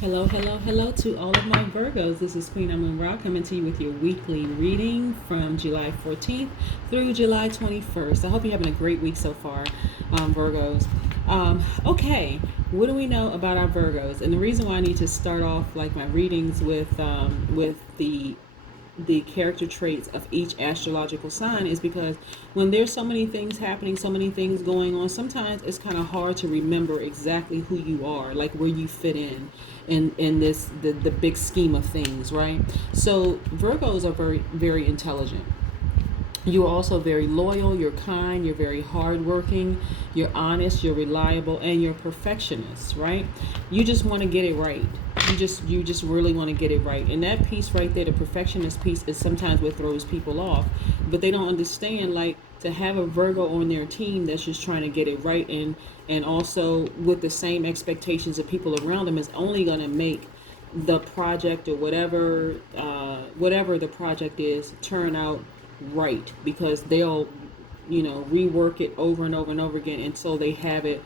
Hello, hello, hello to all of my Virgos. This is Queen Amun Ra coming to you with your weekly reading from July 14th through July 21st. I hope you're having a great week so far, Virgos. Okay, what do we know about our Virgos? And the reason why I need to start off like my readings with the character traits of each astrological sign is because when there's so many things happening, so many things going on, sometimes it's kind of hard to remember exactly who you are, like where you fit in this the big scheme of things, right? So Virgos are very intelligent. You are also very loyal, you're kind, you're very hardworking, you're honest, you're reliable, and you're perfectionist, right? You just want to get it right. You just really want to get it right. And that piece right there, the perfectionist piece, is sometimes what throws people off. But they don't understand, like, to have a Virgo on their team that's just trying to get it right and also with the same expectations of people around them is only going to make the project or whatever the project is turn out right, because they'll rework it over and over and over again until they have it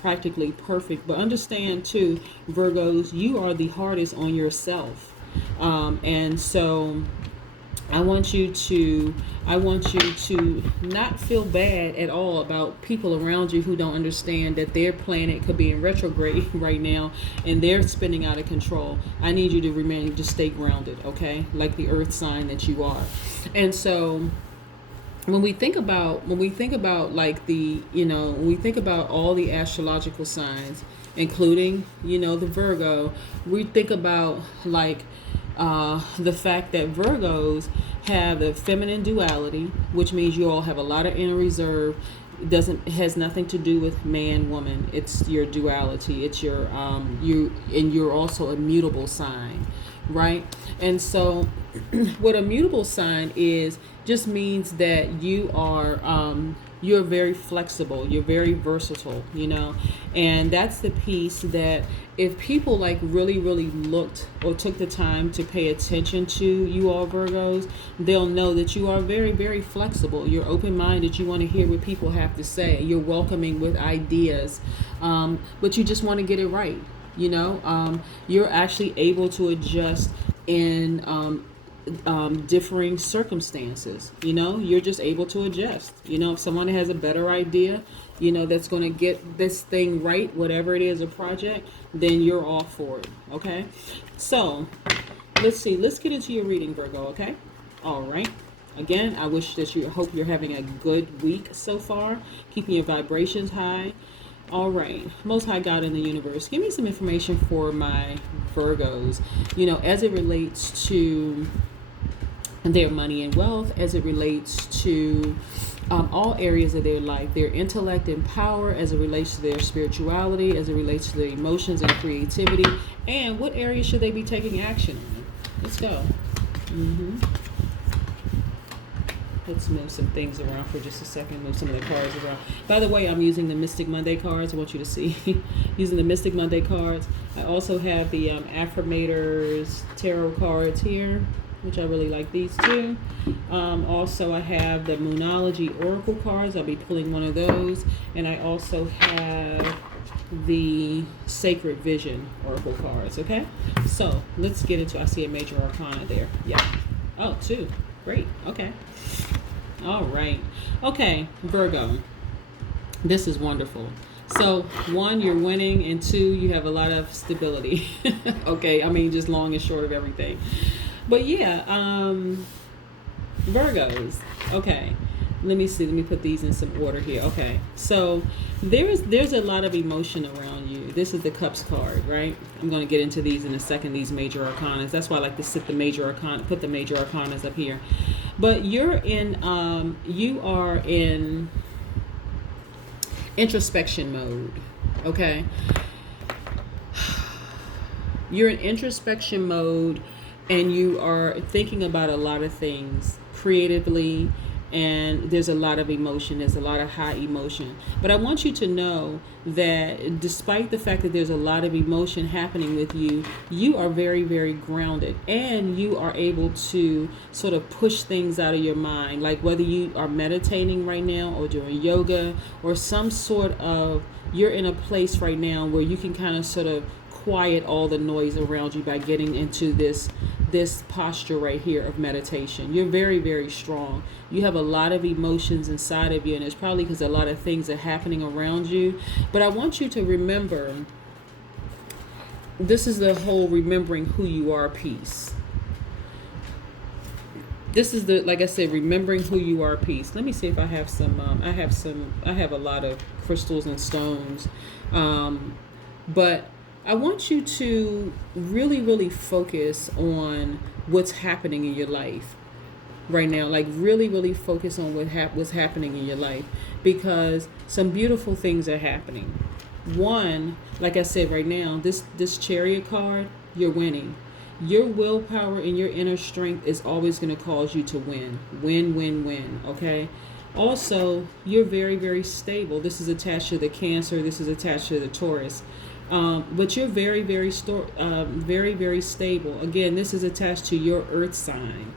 practically perfect. But understand too, Virgos, you are the hardest on yourself, and so I want you to not feel bad at all about people around you who don't understand that their planet could be in retrograde right now and they're spinning out of control. I need you to just stay grounded, okay? Like the earth sign that you are. And so when we think about like when we think about all the astrological signs, including the Virgo, we think about like the fact that Virgos have the feminine duality, which means you all have a lot of inner reserve. It has nothing to do with man woman. It's your duality. It's your you're also a mutable sign, right? And so what a mutable sign is just means that you're very flexible, you're very versatile, and that's the piece that if people like really looked or took the time to pay attention to you all Virgos, they'll know that you are very flexible. You're open-minded. You want to hear what people have to say. You're welcoming with ideas, but you just want to get it right. You're actually able to adjust in differing circumstances. You're just able to adjust. If someone has a better idea, that's going to get this thing right, whatever it is, a project, then you're all for it. Okay, so let's get into your reading, Virgo. Okay, all right. Again, I hope you're having a good week so far, keeping your vibrations high. All right, Most High God in the universe, give me some information for my Virgos, as it relates to their money and wealth, as it relates to all areas of their life, their intellect and power, as it relates to their spirituality, as it relates to their emotions and creativity, and what areas should they be taking action on. Let's go. Let's move some things around for just a second. Move some of the cards around. By the way, I'm using the Mystic Monday cards. I want you to see. Using the Mystic Monday cards. I also have the Affirmators Tarot cards here, which I really like these too. Also, I have the Moonology Oracle cards. I'll be pulling one of those. And I also have the Sacred Vision Oracle cards. Okay? So, let's get into, I see a Major Arcana there. Yeah. Oh, two. Great. Okay. All right. Okay, Virgo. This is wonderful. So, one, you're winning, and two, you have a lot of stability. Okay, I mean, just long and short of everything. But yeah, Virgos. Okay. Let me see. Let me put these in some order here. Okay. So there's a lot of emotion around you. This is the Cups card, right? I'm going to get into these in a second, these Major Arcanas. That's why I like to put the Major Arcanas up here. But you are in introspection mode. Okay. You're in introspection mode, and you are thinking about a lot of things creatively, and there's a lot of emotion. There's a lot of high emotion. But I want you to know that despite the fact that there's a lot of emotion happening with you, you are very grounded, and you are able to sort of push things out of your mind, like whether you are meditating right now or doing yoga or some sort of, you're in a place right now where you can kind of sort of quiet all the noise around you by getting into this posture right here of meditation. You're very, very strong. You have a lot of emotions inside of you, and it's probably because a lot of things are happening around you. But I want you to remember, this is the whole remembering who you are piece. This is the, like I said, remembering who you are piece. Let me see if I have some, I have a lot of crystals and stones. But I want you to really, really focus on what's happening in your life right now. Like really, really focus on what's happening in your life, because some beautiful things are happening. One, like I said, right now, this Chariot card, you're winning. Your willpower and your inner strength is always going to cause you to win. Win, win, win. Okay? Also, you're very, very stable. This is attached to the Cancer. This is attached to the Taurus. But you're very, very very stable. Again, this is attached to your Earth sign.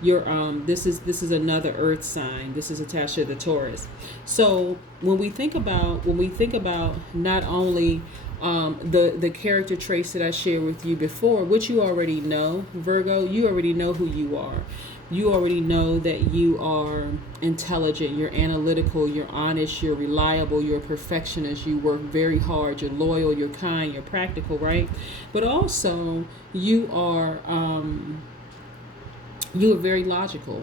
Your this is another Earth sign. This is attached to the Taurus. So when we think about not only the character traits that I shared with you before, which you already know, Virgo, you already know who you are. You already know that you are intelligent, you're analytical, you're honest, you're reliable, you're a perfectionist, you work very hard, you're loyal, you're kind, you're practical, right? But also you are very logical.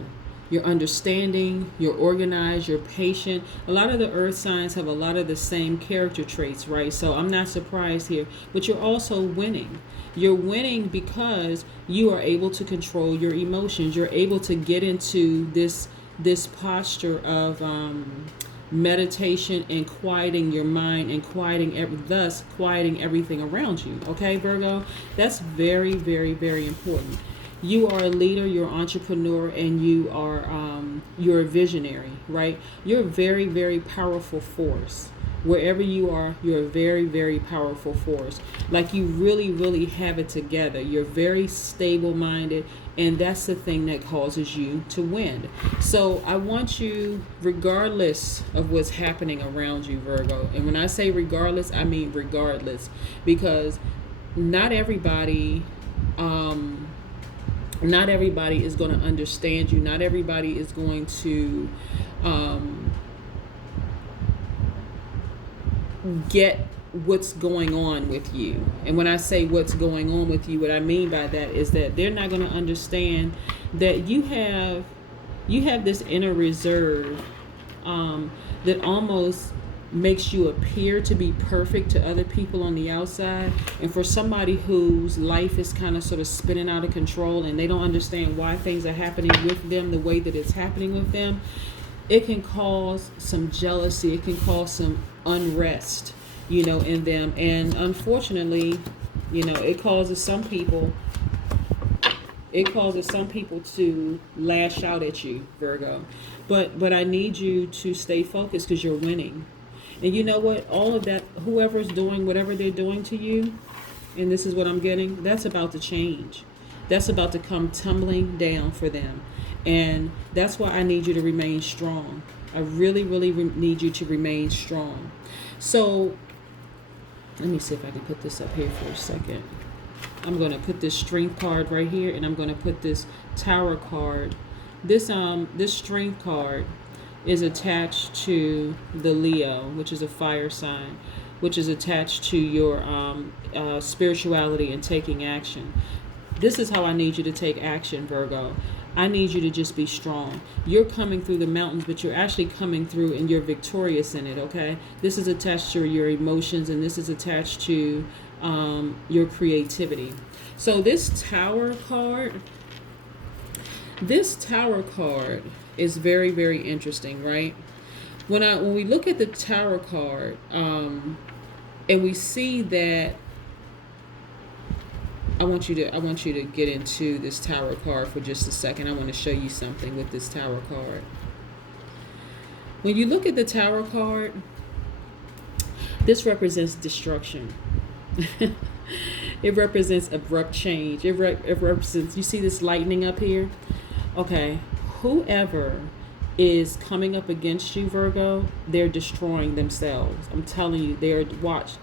You're understanding, you're organized, you're patient. A lot of the earth signs have a lot of the same character traits, right? So I'm not surprised here. But you're also winning. You're winning because you are able to control your emotions. You're able to get into this posture of meditation and quieting your mind and thus quieting everything around you. Okay, Virgo? That's very, very, very important. You are a leader, you're an entrepreneur, and you're a visionary, right? You're a very, very powerful force. Wherever you are, you're a very, very powerful force. Like you really, really have it together. You're very stable-minded, and that's the thing that causes you to win. So I want you, regardless of what's happening around you, Virgo, and when I say regardless, I mean regardless, because not everybody is going to understand you. Not everybody is going to get what's going on with you. And when I say what's going on with you, what I mean by that is that they're not going to understand that you have this inner reserve that almost makes you appear to be perfect to other people on the outside. And for somebody whose life is kind of sort of spinning out of control and they don't understand why things are happening with them the way that it's happening with them, it can cause some jealousy. It can cause some unrest, in them. And unfortunately, it causes some people to lash out at you, Virgo. But I need you to stay focused because you're winning. And you know what? All of that, whoever's doing whatever they're doing to you, and this is what I'm getting, that's about to change. That's about to come tumbling down for them. And that's why I need you to remain strong. I really, really need you to remain strong. So let me see if I can put this up here for a second. I'm going to put this Strength card right here, and I'm going to put this Tower card. This Strength card is attached to the Leo, which is a fire sign, which is attached to your spirituality and taking action. This is how I need you to take action, Virgo. I need you to just be strong. You're coming through the mountains, but you're actually coming through and you're victorious in it, okay? This is attached to your emotions, and this is attached to your creativity. So this Tower card is very, very interesting, right? When we look at the Tower card, and we see that, I want you to get into this Tower card for just a second. I want to show you something with this Tower card. When you look at the Tower card, this represents destruction. It represents abrupt change. It represents, you see this lightning up here? Okay, whoever is coming up against you, Virgo, they're destroying themselves. I'm telling you,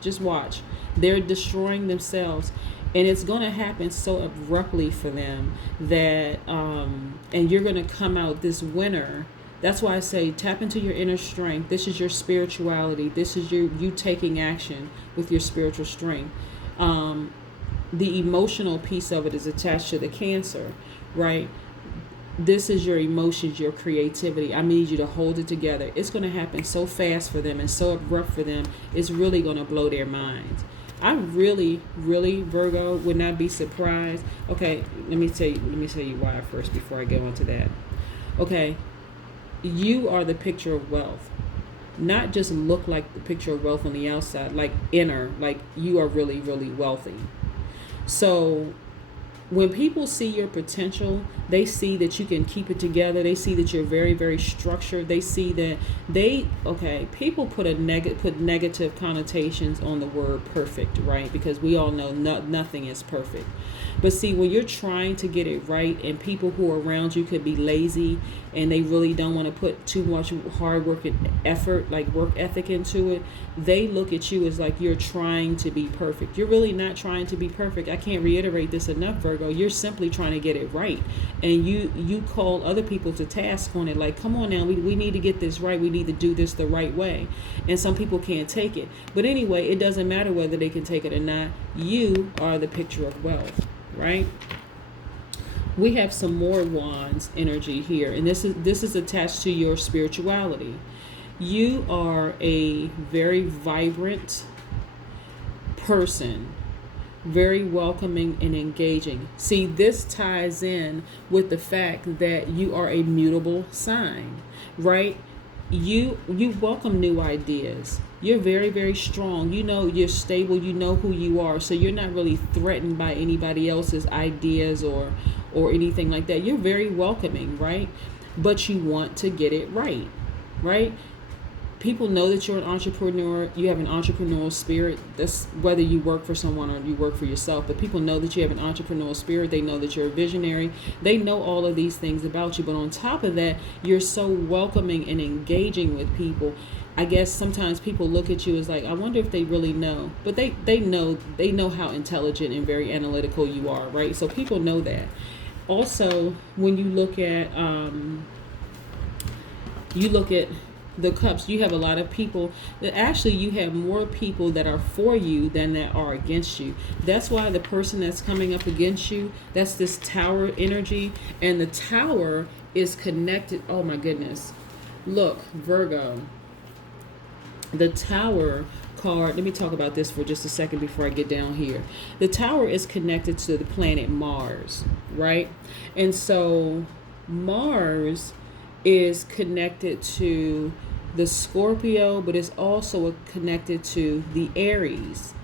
just watch. They're destroying themselves. And it's going to happen so abruptly for them that, and you're going to come out this winner. That's why I say tap into your inner strength. This is your spirituality. This is you taking action with your spiritual strength. The emotional piece of it is attached to the Cancer, right? This is your emotions, your creativity. I need you to hold it together. It's going to happen so fast for them and so abrupt for them. It's really going to blow their minds. I really, really, Virgo, would not be surprised. Okay, let me tell you why first before I go into that. Okay, you are the picture of wealth. Not just look like the picture of wealth on the outside, like inner, like you are really, really wealthy. So when people see your potential, they see that you can keep it together. They see that you're very, very structured. They see that people put negative connotations on the word perfect, right? Because we all know nothing is perfect. But see, when you're trying to get it right and people who are around you could be lazy and they really don't want to put too much hard work and effort, like work ethic into it, they look at you as like you're trying to be perfect. You're really not trying to be perfect. I can't reiterate this enough, Virgo. You're simply trying to get it right. And you call other people to task on it, like, come on now, we need to get this right. We need to do this the right way. And some people can't take it. But anyway, it doesn't matter whether they can take it or not. You are the picture of wealth, right? We have some more wands energy here, and this is attached to your spirituality. You are a very vibrant person, very welcoming and engaging. See, this ties in with the fact that you are a mutable sign, right? You welcome new ideas. You're very, very strong. You know you're stable. You know who you are. So you're not really threatened by anybody else's ideas or anything like that. You're very welcoming, right? But you want to get it right, right? People know that you're an entrepreneur. You have an entrepreneurial spirit. That's whether you work for someone or you work for yourself. But people know that you have an entrepreneurial spirit. They know that you're a visionary. They know all of these things about you. But on top of that, you're so welcoming and engaging with people. I guess sometimes people look at you as like, I wonder if they really know. But they know how intelligent and very analytical you are, right? So people know that. Also, when you look at the cups, you have a lot of people that actually you have more people that are for you than that are against you. That's why the person that's coming up against you, that's this tower energy, and the tower is connected. Oh my goodness. Look, Virgo, the tower card, let me talk about this for just a second before I get down here. The tower is connected to the planet Mars, right? And so Mars is connected to the Scorpio, but it's also connected to the Aries.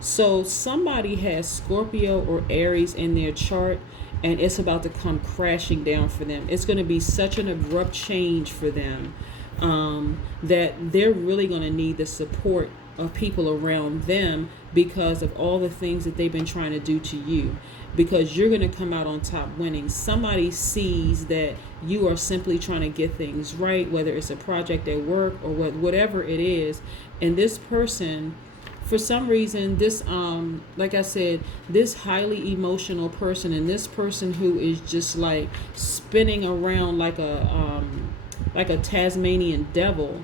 So somebody has Scorpio or Aries in their chart, and it's about to come crashing down for them. It's going to be such an abrupt change for them that they're really going to need the support of people around them because of all the things that they've been trying to do to you. Because you're going to come out on top winning. Somebody sees that you are simply trying to get things right, whether it's a project at work or whatever it is. And this person, for some reason, this like I said, this highly emotional person, and this person who is just like spinning around like a Tasmanian devil.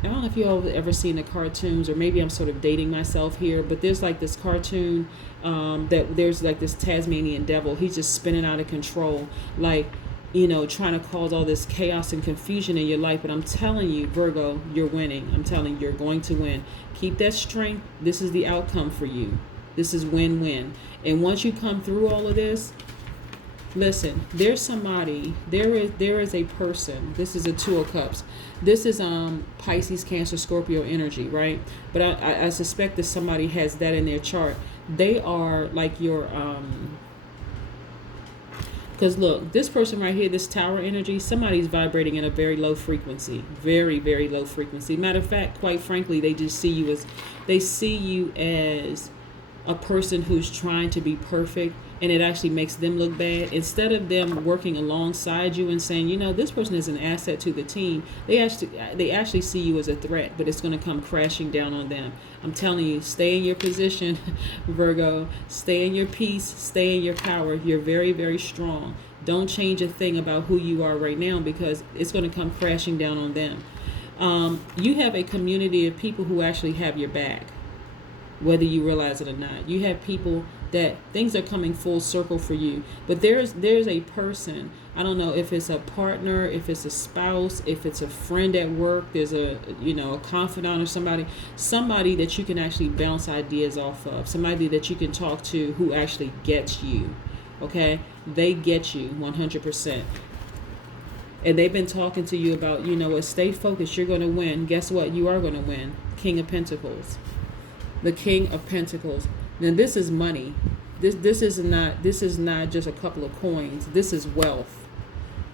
I don't know if you all have ever seen the cartoons, or maybe I'm sort of dating myself here, but there's like this cartoon that there's like this Tasmanian devil. He's just spinning out of control, like, trying to cause all this chaos and confusion in your life. But I'm telling you, Virgo, you're winning. I'm telling you, you're going to win. Keep that strength. This is the outcome for you. This is win-win. And once you come through all of this, listen, there's somebody, there is a person. This is a Two of Cups. This is Pisces, Cancer, Scorpio energy, right? But I suspect that somebody has that in their chart. They are like your because look, this person right here, this tower energy, somebody's vibrating at a very low frequency, very, very low frequency. Matter of fact, quite frankly, they just see you as a person who's trying to be perfect and it actually makes them look bad, instead of them working alongside you and saying, you know, this person is an asset to the team, they actually see you as a threat, but it's going to come crashing down on them. I'm telling you, stay in your position, Virgo. Stay in your peace. Stay in your power. You're very, very strong. Don't change a thing about who you are right now, because it's going to come crashing down on them. You have a community of people who actually have your back, whether you realize it or not. You have people that things are coming full circle for you. But there's a person, I don't know if it's a partner, if it's a spouse, if it's a friend at work, there's a confidant or somebody that you can actually bounce ideas off of, somebody that you can talk to who actually gets you. Okay? They get you 100%. And they've been talking to you about, stay focused, you're going to win. Guess what? You are going to win. King of Pentacles. The King of Pentacles. Now this is money. This is not just a couple of coins. This is wealth.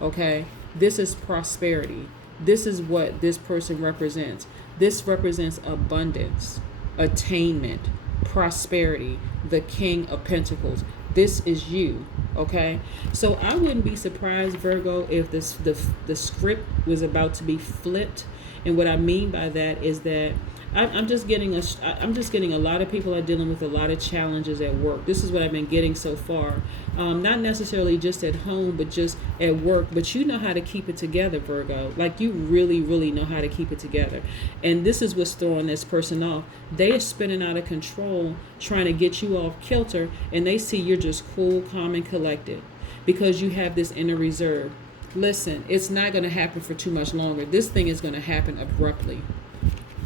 Okay? This is prosperity. This is what this person represents. This represents abundance, attainment, prosperity, the King of Pentacles. This is you. Okay? So I wouldn't be surprised, Virgo, if the script was about to be flipped. And what I mean by that is that I'm just getting a lot of people are dealing with a lot of challenges at work. This is what I've been getting so far. Not necessarily just at home, but just at work. But you know how to keep it together, Virgo. Like, you really, really know how to keep it together. And this is what's throwing this person off. They are spinning out of control, trying to get you off kilter, and they see you're just cool, calm, and collected because you have this inner reserve. Listen, it's not going to happen for too much longer. This thing is going to happen abruptly.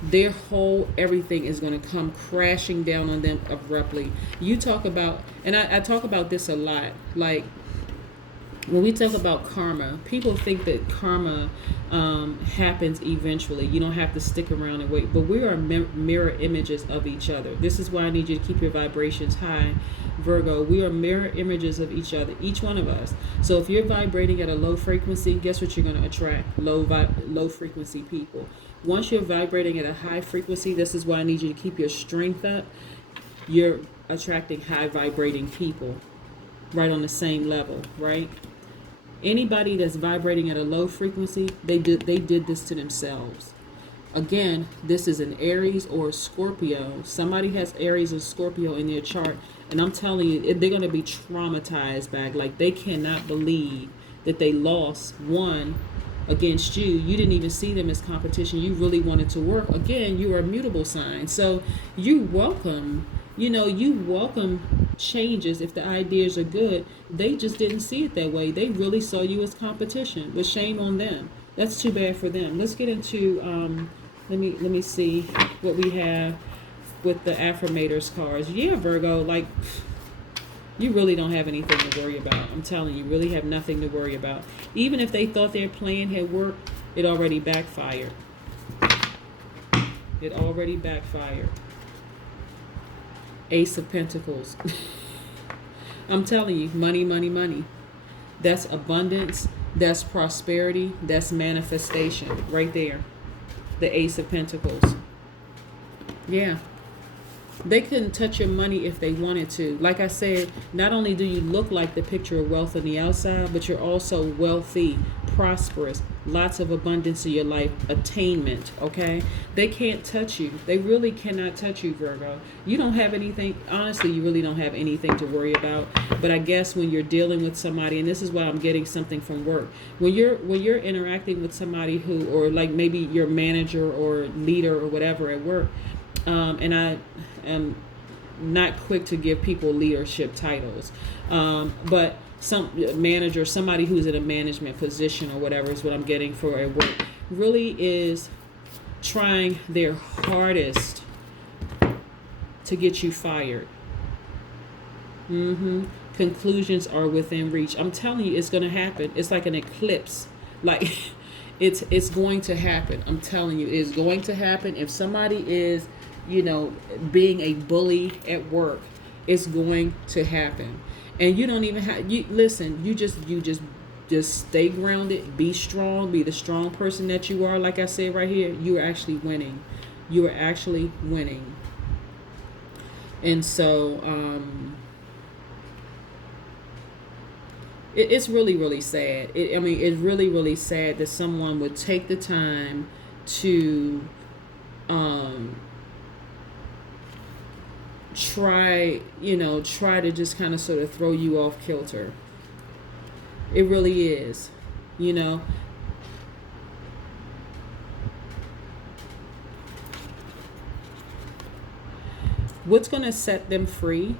Their whole everything is going to come crashing down on them abruptly. You talk about, and I talk about this a lot, like when we talk about karma, people think that karma happens eventually. You don't have to stick around and wait. But we are mirror images of each other. This is why I need you to keep your vibrations high, Virgo. We are mirror images of each other, each one of us. So if you're vibrating at a low frequency, guess what you're going to attract? Low frequency people. Once you're vibrating at a high frequency, this is why I need you to keep your strength up. You're attracting high vibrating people right on the same level, right? Anybody that's vibrating at a low frequency, they did this to themselves. Again, this is an Aries or a Scorpio. Somebody has Aries or Scorpio in their chart, and I'm telling you, they're going to be traumatized back. Like, they cannot believe that they lost one against you. You didn't even see them as competition. You really wanted to work. Again, you are a mutable sign. So you welcome changes if the ideas are good. They just didn't see it that way. They really saw you as competition. But shame on them. That's too bad for them. Let's get into let me see what we have with the affirmators cards. Yeah, Virgo, like, you really don't have anything to worry about. I'm telling you, really have nothing to worry about. Even if they thought their plan had worked, it already backfired. It already backfired. Ace of Pentacles. I'm telling you, money, money, money. That's abundance. That's prosperity. That's manifestation right there. The Ace of Pentacles. Yeah. They couldn't touch your money if they wanted to. Like I said, not only do you look like the picture of wealth on the outside, but you're also wealthy, prosperous, lots of abundance in your life, attainment, okay? They can't touch you. They really cannot touch you, Virgo. You don't have anything, honestly, you really don't have anything to worry about. But I guess when you're dealing with somebody, and this is why I'm getting something from work, when you're interacting with somebody who, or like maybe your manager or leader or whatever at work, and I am not quick to give people leadership titles, but some manager, somebody who's in a management position or whatever is what I'm getting for at work, really is trying their hardest to get you fired. Conclusions are within reach. I'm telling you, it's going to happen. It's like an eclipse. Like, it's going to happen. I'm telling you, it's going to happen. If somebody is, being a bully at work, it's going to happen. And you don't even have, you just stay grounded, be strong, be the strong person that you are. Like I said right here, you are actually winning. You are actually winning. And so it's really, really sad. I mean, it's really, really sad that someone would take the time to um, try to just kind of sort of throw you off kilter. It really is, you know. What's going to set them free,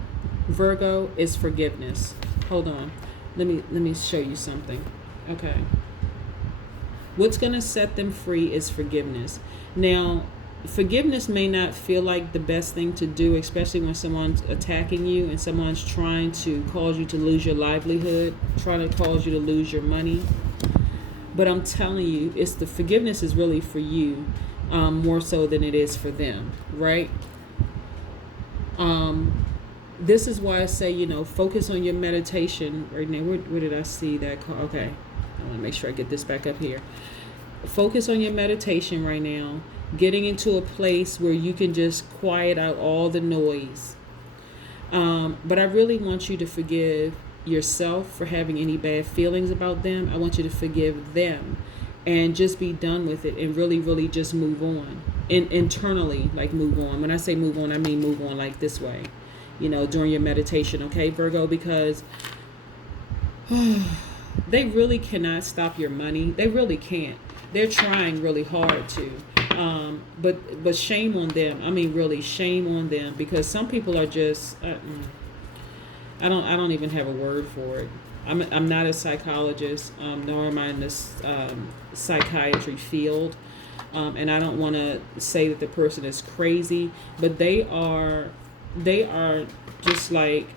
Virgo, is forgiveness. Hold on. Let me show you something. Okay. What's going to set them free is forgiveness. Now, forgiveness may not feel like the best thing to do, especially when someone's attacking you and someone's trying to cause you to lose your livelihood, trying to cause you to lose your money. But I'm telling you, it's the forgiveness is really for you, more so than it is for them, right? This is why I say, focus on your meditation right now. Where did I see that? Okay. I want to make sure I get this back up here. Focus on your meditation right now, getting into a place where you can just quiet out all the noise. But I really want you to forgive yourself for having any bad feelings about them. I want you to forgive them and just be done with it and really, really just move on. Internally, like move on. When I say move on, I mean move on like this way, during your meditation, okay, Virgo? Because they really cannot stop your money. They really can't. They're trying really hard to. But shame on them. I mean, really, shame on them, because some people are just. I don't even have a word for it. I'm not a psychologist, nor am I in this psychiatry field, and I don't want to say that the person is crazy, but they are just like,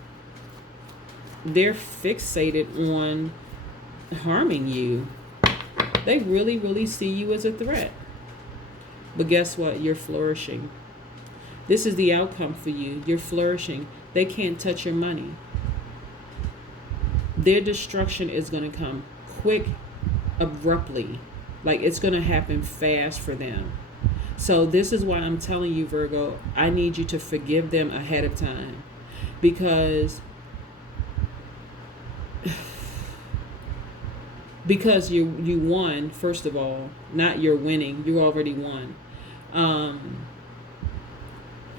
they're fixated on harming you. They really, really see you as a threat. But guess what? You're flourishing. This is the outcome for you. You're flourishing. They can't touch your money. Their destruction is going to come quick, abruptly. Like, it's going to happen fast for them. So this is why I'm telling you, Virgo, I need you to forgive them ahead of time. Because you won, first of all. Not you're winning. You already won. And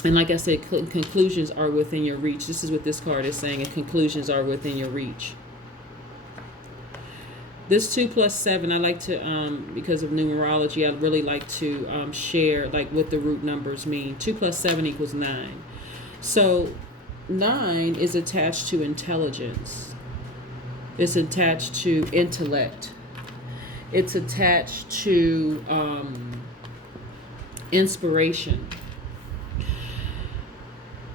like I said, conclusions are within your reach. This is what this card is saying, and conclusions are within your reach. This 2 plus 7, I like to, because of numerology, I really like to share like what the root numbers mean. 2 plus 7 equals 9. So 9 is attached to intelligence. It's attached to intellect. It's attached to inspiration.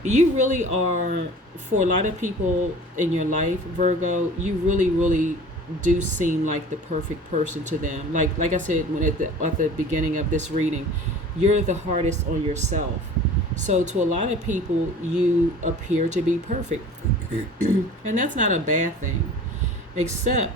You really are, for a lot of people in your life, Virgo, you really, really do seem like the perfect person to them. Like I said when at the beginning of this reading, you're the hardest on yourself. So to a lot of people, you appear to be perfect. And that's not a bad thing. Except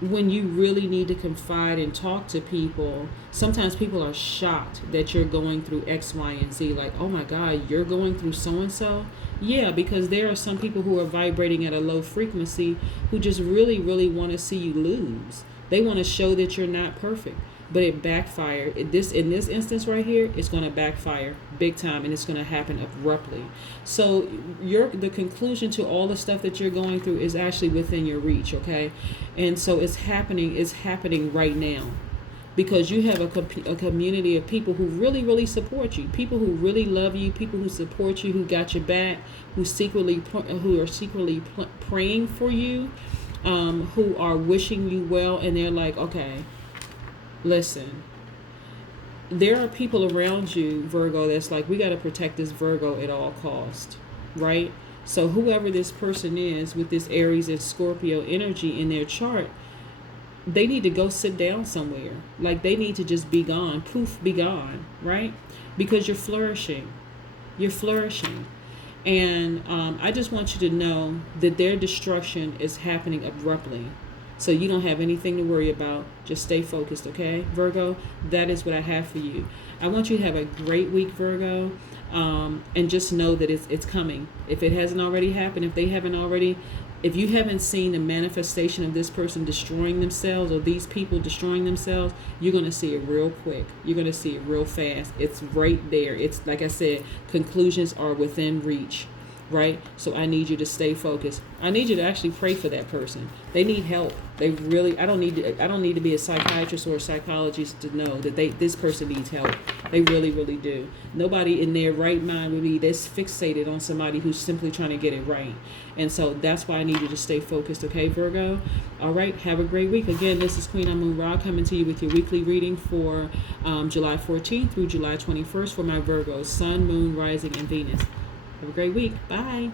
when you really need to confide and talk to people, sometimes people are shocked that you're going through X, Y, and Z. Like, oh my God, you're going through so-and-so? Yeah, because there are some people who are vibrating at a low frequency who just really, really want to see you lose. They want to show that you're not perfect. But it backfired. In this instance right here, it's going to backfire big time, and it's going to happen abruptly. So the conclusion to all the stuff that you're going through is actually within your reach, okay? And so it's happening right now, because you have a community of people who really, really support you, people who really love you, people who support you, who got your back, who are secretly praying for you, who are wishing you well, and they're like, okay, listen, there are people around you, Virgo, that's like, we got to protect this Virgo at all costs, right? So whoever this person is with this Aries and Scorpio energy in their chart, they need to go sit down somewhere. Like, they need to just be gone. Poof, be gone, right? Because you're flourishing. You're flourishing. And I just want you to know that their destruction is happening abruptly. So you don't have anything to worry about. Just stay focused, okay, Virgo? That is what I have for you. I want you to have a great week, Virgo. And just know that it's coming. If it hasn't already happened, if you haven't seen the manifestation of this person destroying themselves or these people destroying themselves, you're going to see it real quick. You're going to see it real fast. It's right there. It's like I said, conclusions are within reach, right? So I need you to stay focused. I need you to actually pray for that person. They need help. They really, I don't need to be a psychiatrist or a psychologist to know that this person needs help. They really, really do. Nobody in their right mind would be this fixated on somebody who's simply trying to get it right. And so that's why I need you to stay focused, okay, Virgo? All right, have a great week. Again, this is Queen Amun Ra coming to you with your weekly reading for July 14th through July 21st for my Virgos, Sun, Moon, Rising, and Venus. Have a great week. Bye.